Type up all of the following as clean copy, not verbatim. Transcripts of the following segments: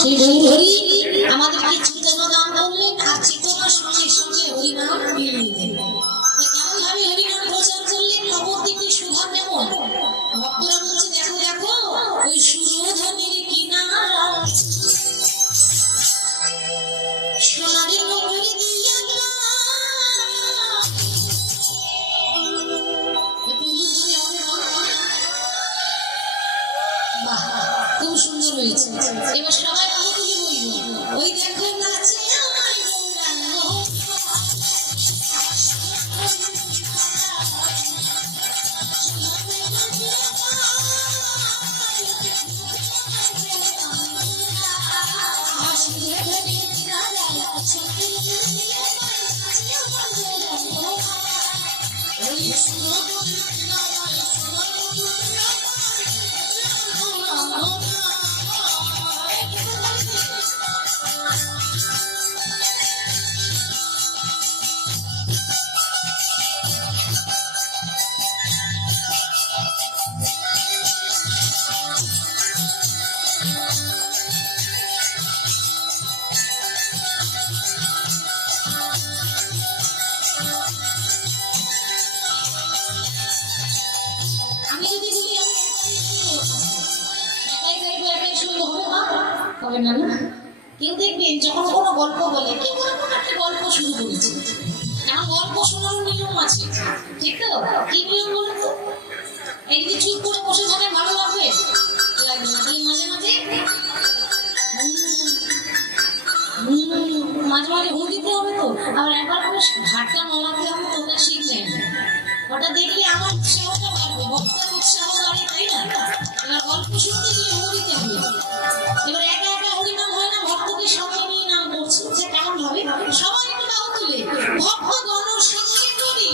সেই হরি আমাদেরকে চিতন দান করলেন আর চেতনার সঙ্গে সঙ্গে হরিনাম মিলিয়ে দিলেন। কেমন ভাবে হরিনাম প্রচার করলেন? নবদ্বীপে শোভা কেমন? ভক্তরা বলছে দেখো দেখো ওই সুরধনের কিনারা সোনারে নগরী দিয়া খুব সুন্দর হয়েছে। এবার সবাই ভালো করে বলবো ওই দেখো নাচে আমার গৌরাঙ্গ হবে না না। কেউ দেখবেন যখন কোনো গল্প বলে কেউ কোনো একটা গল্প শুরু করেছে, এখন গল্প শোনার নিয়ম আছে, ঠিক তো? কি নিয়ম বলুন তো? একদিন চুপ করে বসে থাকেন ভালো লাগবে? লাগবে না। তাই মাঝে মাঝে মাঝে মাঝে হুঁ দিতে হবে তো, আবার একবার করে ঘাটটা নড়াতে হবে তো, ওটা শিখলেন। ওটা দেখলে আমার উৎসাহটা বাড়বে, ভক্তের উৎসাহ বাড়ে, তাই না? এবার গল্প শুনতে গিয়ে হুঁ দিতে হবে। এবার একা একা হরিনাম হয় না, ভক্তকে সঙ্গে নিয়ে নাম করছে, যে কেমন ভাবে সবাই একটু বাহু তুলে ভক্ত গণ সঙ্গে করি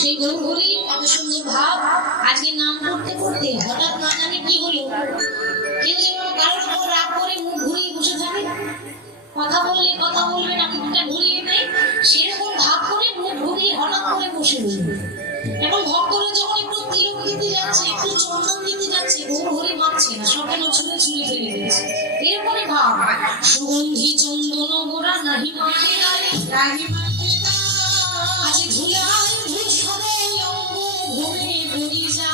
সেই গৌরী এত সুন্দর ভাব। আজকে নাম করতে করতে হঠাৎ না জানি কি হলো, কেউ যেমন কারোর উপর রাগ করে মুখ ঘুরিয়ে বসে থাকে, কথা বলবে না, মুখটা ঘুরিয়ে নেয়, সেরকম ভাব করে মুখ ঘুরিয়ে হঠাৎ করে বসে রইল। এখন ভক্তরা যখন একটু তিলক দিতে যাচ্ছে, একটু চন্দন দিতে যাচ্ছে, গৌর হরি মাখছে না, সকালে ছুঁড়ে ছুঁড়ে ফেলে দিয়েছে, এরকমই ভাব। সুগন্ধি চন্দন গোড়া নাহি মাখে আজ ধুলাই ধূসরে অঙ্গ ঘুমে গড়ি যা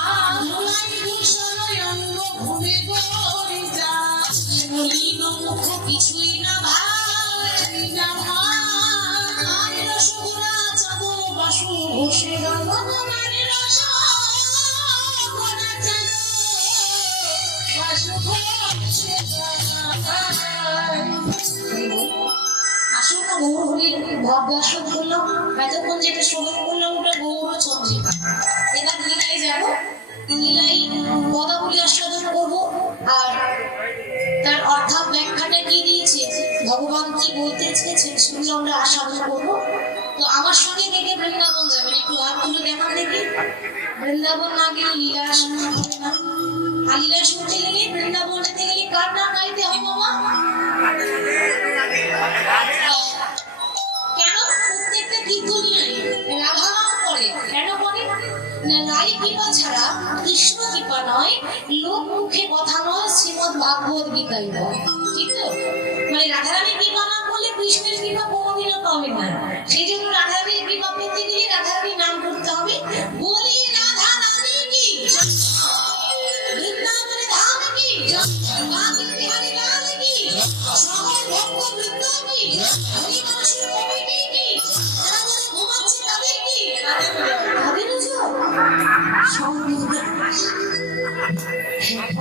মলিন মুখ কিছুই না ভাই রসগোলা চাঁদ বাসু বসে গেল আসল না গৌর হরির ভাব দর্শন করলাম এতক্ষণ যেটা শ্রবণ করলাম ওটা গৌর চন্দ্রিকা। এবার লীলায় যাবো, লীলাই পদাবলী আস্বাদন করবো আর তার অর্থাৎ ব্যাখ্যাটা কি দিয়েছে, ভগবান কি বলতে চেয়েছেন সেগুলো আমরা আস্বাদন করবো। তো আমার সঙ্গে দেখে বৃন্দাবন যাবেন, একটু হাত তুলে দেখান দেখি। বৃন্দাবন না গেলে লীলা শুনতে হবে না, আর লীলা শুনতে গেলে বৃন্দাবন যেতে গেলে কার নাম গাইতে হয় বাবা? কেন প্রত্যেকটা কীর্তনিয়ায় রাধা নাম করে, কেন করে? নারী কৃপা ছাড়া কৃষ্ণ কৃপা নয়, লোক মুখে কথা নয়, শ্রীমদ ভাগবত গীতায় নয়, ঠিক তো? মানে রাধারানীর কৃপা না করলে কৃষ্ণের কৃপা কোনোদিনও পাবে না। সেই জন্য রাধারানীর কৃপা পেতে গেলে রাধারানীর নাম করতে হবে। বলি রাধা রানী কি বৃন্দাবনে ধাম কি বাঁকের বিহারী লাল কি সকল ভক্ত বৃন্দ কি হরি মানুষের কমিটি কি যারা যারা ঘুমাচ্ছে তাদের কি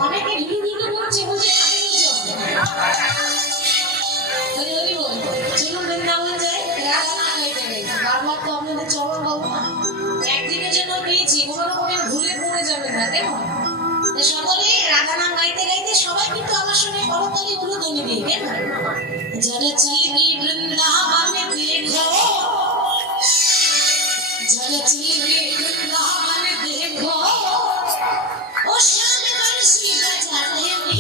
অনেকে ঢুকে ঢুকে বলছে বুঝে চলুন বৃন্দাবন যাই, রাধা নাম গাইতে গাইতে বারবার তো আপনাদের চরণ পাবো না, একদিনের জন্য পেয়েছি, কোনো রকমের ভুলে পড়ে যাবেন না, কেমন? সকলে রাধা নাম গাইতে গাইতে সবাই কিন্তু আমার সঙ্গে করতালি গুলো তৈরি দিয়ে কেমন? যারা চলবি বৃন্দাবনে দেখো, যারা চলবি বৃন্দাবনে দেখো ও শানে বরসি বাজাতে মি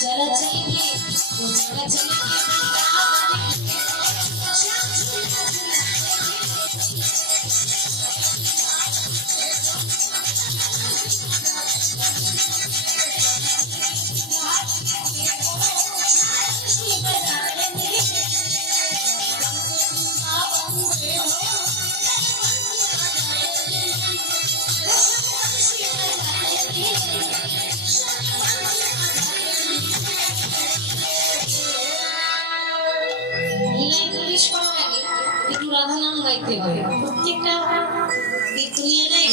যারা চাইবে ও যারা চাইবে লীলায় প্রবেশ করার আগে একটু রাধা নাম গাইতে হবে। প্রত্যেকটা কীর্তনিয়া